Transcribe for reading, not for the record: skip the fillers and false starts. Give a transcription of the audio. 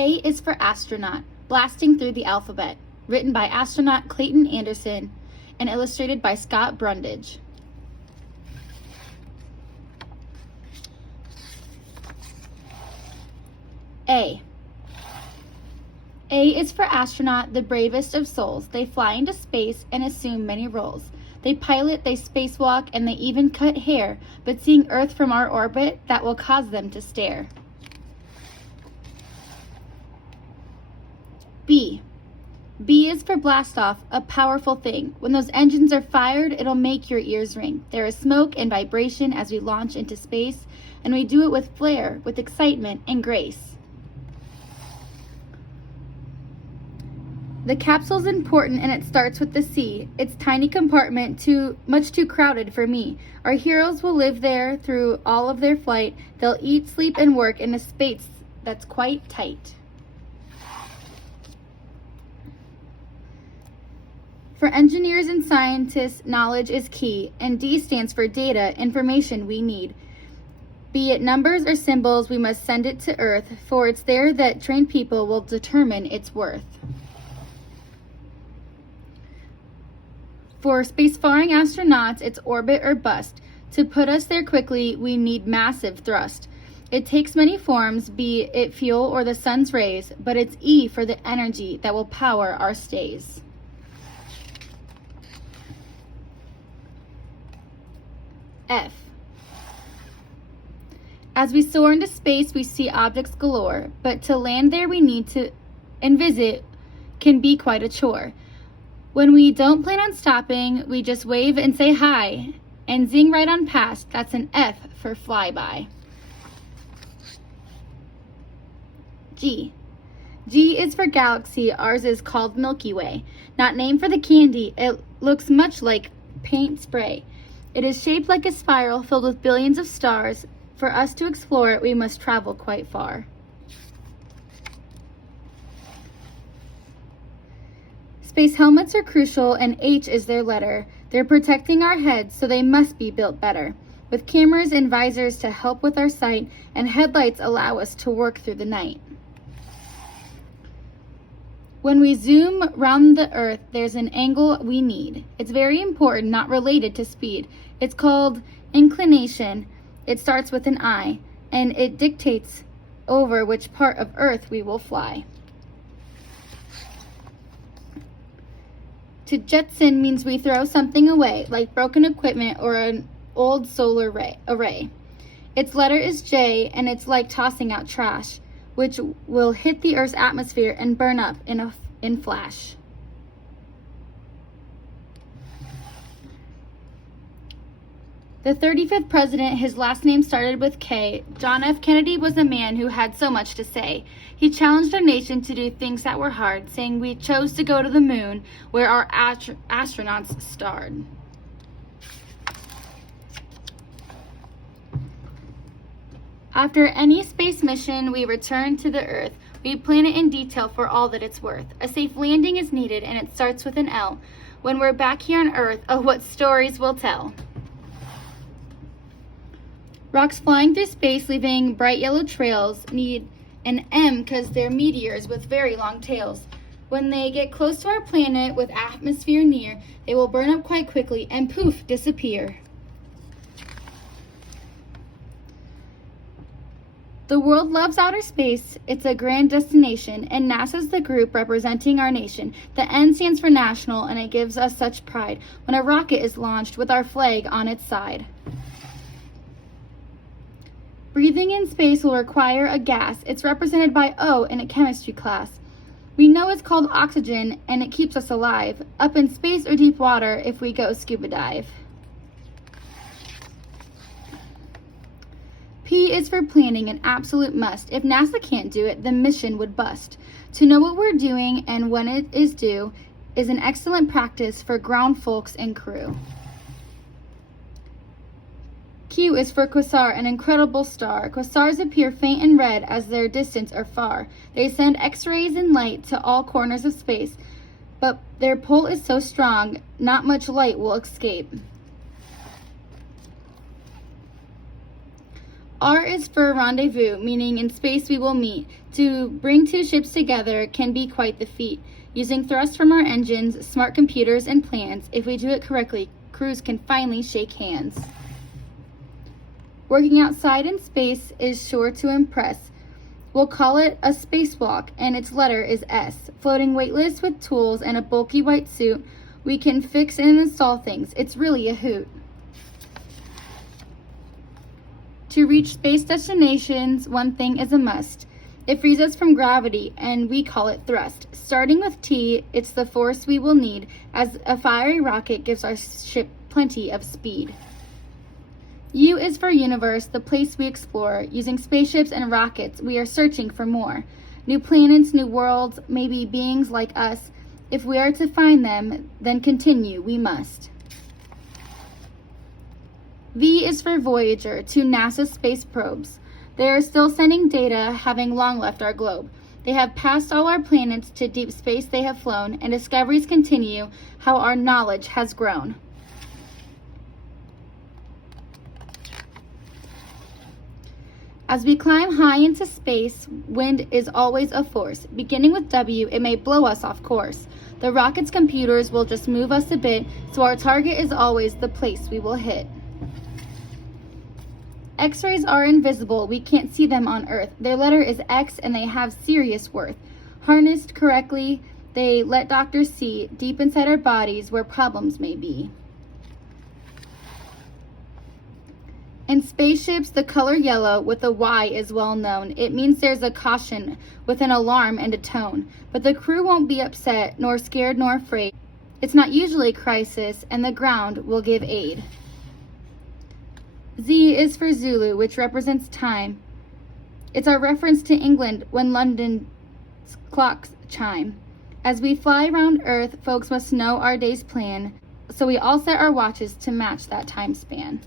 A is for Astronaut, Blasting Through the Alphabet, written by astronaut Clayton Anderson and illustrated by Scott Brundage. A. A is for Astronaut, the bravest of souls. They fly into space and assume many roles. They pilot, they spacewalk, and they even cut hair, but seeing Earth from our orbit, that will cause them to stare. B. B is for blast off, a powerful thing. When those engines are fired, it'll make your ears ring. There is smoke and vibration as we launch into space, and we do it with flair, with excitement and grace. The capsule's important and it starts with the C. Its tiny compartment, much too crowded for me. Our heroes will live there through all of their flight. They'll eat, sleep, and work in a space that's quite tight. For engineers and scientists, knowledge is key, and D stands for data, information we need. Be it numbers or symbols, we must send it to Earth, for it's there that trained people will determine its worth. For spacefaring astronauts, it's orbit or bust. To put us there quickly, we need massive thrust. It takes many forms, be it fuel or the sun's rays, but it's E for the energy that will power our stays. F. As we soar into space, we see objects galore, but to land there we need to, and visit can be quite a chore. When we don't plan on stopping, we just wave and say hi, and zing right on past. That's an F for flyby. G. G is for galaxy. Ours is called Milky Way. Not named for the candy, it looks much like paint spray. It is shaped like a spiral filled with billions of stars. For us to explore it, we must travel quite far. Space helmets are crucial, and H is their letter. They're protecting our heads, so they must be built better. With cameras and visors to help with our sight, and headlights allow us to work through the night. When we zoom round the Earth, there's an angle we need. It's very important, not related to speed. It's called inclination. It starts with an I, and it dictates over which part of Earth we will fly. To jettison means we throw something away, like broken equipment or an old solar array. Its letter is J, and it's like tossing out trash, which will hit the Earth's atmosphere and burn up in flash. The 35th president, his last name started with K. John F. Kennedy was a man who had so much to say. He challenged our nation to do things that were hard, saying we chose to go to the moon, where our astronauts starred. After any space mission, we return to the Earth. We plan it in detail for all that it's worth. A safe landing is needed, and it starts with an L. When we're back here on Earth, oh, what stories we'll tell. Rocks flying through space, leaving bright yellow trails, need an M because they're meteors with very long tails. When they get close to our planet with atmosphere near, they will burn up quite quickly and poof, disappear. The world loves outer space. It's a grand destination, and NASA's the group representing our nation. The N stands for national, and it gives us such pride when a rocket is launched with our flag on its side. Breathing in space will require a gas. It's represented by O in a chemistry class. We know it's called oxygen, and it keeps us alive, up in space or deep water if we go scuba dive. P is for planning, an absolute must. If NASA can't do it, the mission would bust. To know what we're doing and when it is due is an excellent practice for ground folks and crew. Q is for quasar, an incredible star. Quasars appear faint and red as their distance are far. They send X-rays and light to all corners of space, but their pull is so strong, not much light will escape. R is for rendezvous, meaning in space we will meet. To bring two ships together can be quite the feat. Using thrust from our engines, smart computers, and plans, if we do it correctly, crews can finally shake hands. Working outside in space is sure to impress. We'll call it a spacewalk, and its letter is S. Floating weightless with tools and a bulky white suit, we can fix and install things. It's really a hoot. To reach space destinations, one thing is a must. It frees us from gravity, and we call it thrust. Starting with T, it's the force we will need, as a fiery rocket gives our ship plenty of speed. U is for universe, the place we explore. Using spaceships and rockets, we are searching for more. New planets, new worlds, maybe beings like us. If we are to find them, then continue we must. V is for Voyager, two NASA space probes. They are still sending data, having long left our globe. They have passed all our planets, to deep space they have flown, and discoveries continue how our knowledge has grown. As we climb high into space, wind is always a force. Beginning with W, it may blow us off course. The rocket's computers will just move us a bit, so our target is always the place we will hit. X-rays are invisible, we can't see them on Earth. Their letter is X and they have serious worth. Harnessed correctly, they let doctors see deep inside our bodies where problems may be. In spaceships, the color yellow with a Y is well known. It means there's a caution with an alarm and a tone. But the crew won't be upset, nor scared nor afraid. It's not usually a crisis, and the ground will give aid. Z is for Zulu, which represents time. It's our reference to England when London's clocks chime. As we fly around Earth, folks must know our day's plan, so we all set our watches to match that time span.